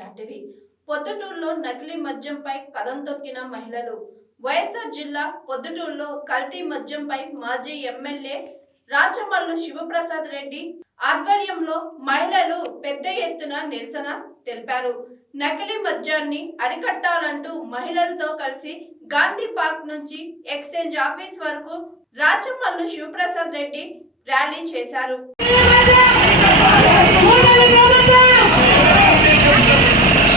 జాటివి పొద్దుటూరులో నకిలీ మద్యంపై కదం తొక్కిన మహిళలు. వైఎస్ఆర్ జిల్లా పొద్దుటూరులో కల్తీ మద్యంపై మాజీ ఎమ్మెల్యే రాచమల్లు శివప్రసాద్ రెడ్డి ఆధ్వర్యంలో మహిళలు పెద్ద ఎత్తున నిరసన తెలిపారు. నకిలీ మద్యాన్ని అరికట్టాలంటూ మహిళలతో కలిసి గాంధీ పార్క్ నుంచి ఎక్స్చేంజ్ ఆఫీస్ వరకు రాచమల్లు శివప్రసాద్ రెడ్డి ర్యాలీ చేశారు.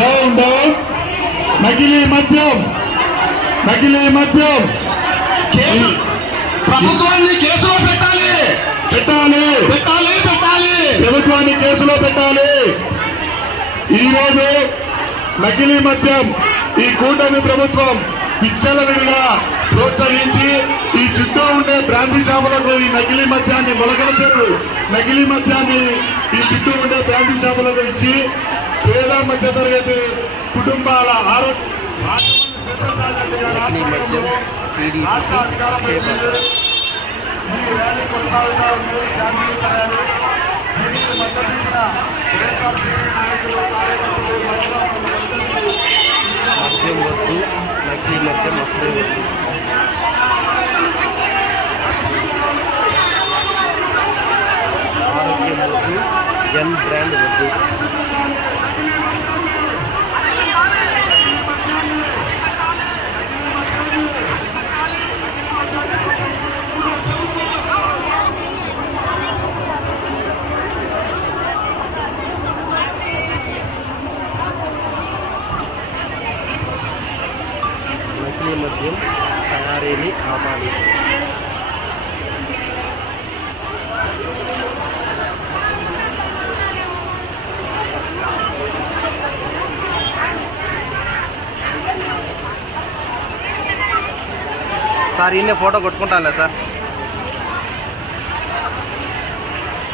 నకిలీ నకిలీ మద్యం. నకిలీ మద్యం. కేసు. ప్రభుత్వాన్ని కేసులో పెట్టాలి. పెట్టాలి. పెట్టాలి పెట్టాలి. ప్రభుత్వాన్ని కేసులో పెట్టాలి. ఈ రోజు నకిలీ మద్యం ఈ కూటమి ప్రభుత్వం విచ్చలవిడిగా ప్రోత్సహించి ఈ చుట్టూ ఉండే బ్రాంతి షాపులకు ఈ నకిలీ మద్యాన్ని మొలకల నకిలీ మద్యాన్ని ఈ చుట్టూ ఉండే బ్రాంతి షాపులకు ఇచ్చి పేద మధ్య తరగతి కుటుంబాల ఆరోగ్య రాష్ట్ర అధికార ఈ ర్యాలీ కొనసాగుతా ఉంది శాంతియుత ర్యాలీ దీనికి మద్దతు ఇచ్చిన వైఎస్ఆర్సీపీ నాయకులు కార్యకర్తలు మద్యం వద్దు నకిలీ మద్యం అసలే వద్దు. ఆరోగ్యం వద్దు బ్రాండ్ వద్దు. మద్యం తయారీని ఆపాలి సార్ ఈయన ఫోటో కొట్టుకుంటానులే సార్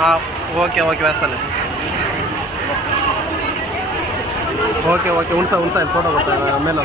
ఆ, ఓకే ఓకే వేస్తాను Ok, ok, un segundo del foro, para darme la